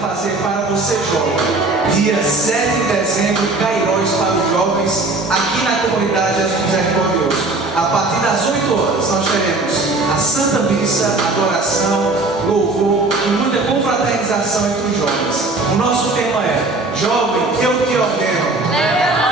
fazer para você jovem. Dia 7 de dezembro, Cairós para os jovens, aqui na comunidade Jesus Misericordioso. A partir das 8 horas nós teremos a Santa Missa, adoração, louvor e muita confraternização entre os jovens. O nosso tema é: Jovem, eu te ordeno.